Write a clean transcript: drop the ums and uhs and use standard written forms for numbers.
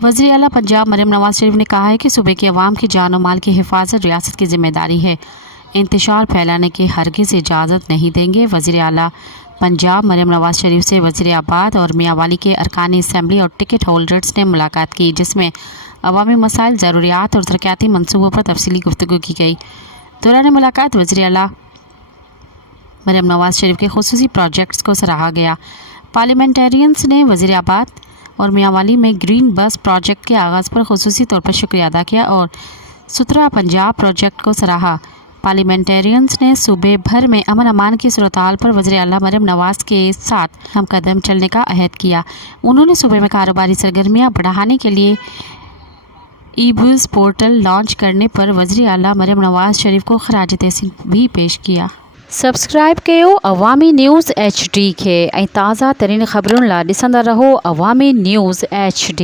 वज़ीर आला पंजाब मरियम नवाज शरीफ ने कहा है कि सूबे की अवाम की जान और माल की हिफाजत रियासत की जिम्मेदारी है। इंतशार फैलाने की हरगिज़ इजाज़त नहीं देंगे। वज़ीर आला पंजाब मरियम नवाज शरीफ से वज़ीराबाद और मियांवाली के अरकान असम्बली और टिकट होल्डर्स ने मुलाकात की, जिसमें अवामी मसाइल, ज़रूरियात और तरक्याती मनसूबों पर तफसीली गुफ्तगू की गई। दौरान मुलाकात वज़ीर आला मरियम नवाज शरीफ के खुसूसी प्रोजेक्ट्स को सराहा गया। पार्लियामेंटेरियंस ने वज़ीराबाद और मियांवाली में ग्रीन बस प्रोजेक्ट के आगाज़ पर खुसूसी तौर पर शुक्रिया अदा किया और सुथरा पंजाब प्रोजेक्ट को सराहा। पार्लियामेंटेरियंस ने सूबे भर में अमन अमान की सूरत-हाल पर वज़ीर आला मरियम नवाज के साथ हम कदम चलने का अहद किया। उन्होंने सूबे में कारोबारी सरगर्मियाँ बढ़ाने के लिए ई-बुज़ पोर्टल लॉन्च करने पर वज़ीर आला मरियम नवाज शरीफ को खराज तहसीन भी पेश किया। सब्सक्राइब कयो अवामी न्यूज़ HD खे ऐं ताज़ा तरीन ख़बरुनि लाइ ॾिसंदा रहो अवामी न्यूज़ HD।